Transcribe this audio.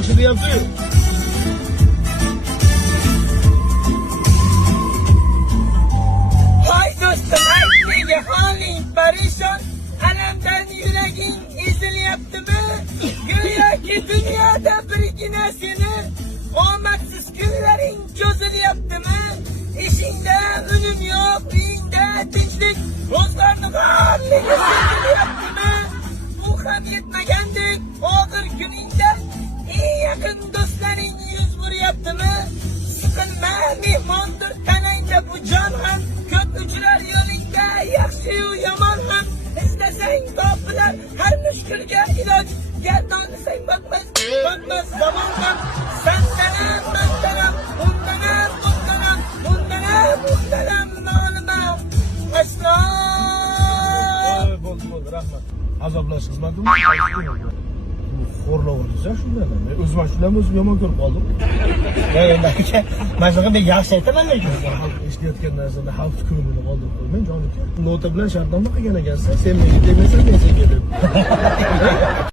Yaxshi deyapti-yu. Hay do'stim, nega holing parishon? Alamdan yuraging ezilyaptimi? Go'yoki dunyoda birgina seni omadsiz kunlaring cho'zilyaptimi? Ishingda unum yo'q, uyingda tinchlik, o'zlarni borligi sezilyaptimi? Bu ham yetmagandek, og'ir kuningda eng yaqin do'stlaring yuz buryaptimi? Siqilma, mehmondir tanangda bu jon ham, ko'p uchrar yo'lingda yaxshi-yu yomon ham. İzlesang topilar har mushkulga iloj, gardonisang botmas zamon ham. Sandanam, mandanam, undanam, undanam, nolimam. Aslo. Bo'ldi, rahmat. Azoblash xizmatimi? Xo'rlovdingiz-a shundan. Men o'zim shundan o'zim yomon ko'rib qoldim. Endi aka, mana shunaqa men yaxshi aytaman lekin. Eshitayotgan narsada xalq fikrini qoldirib qo'ymang, jonim aka. Nota bilan shartnoma qilgan ekansiz. Sen menga demasan, men senga deb.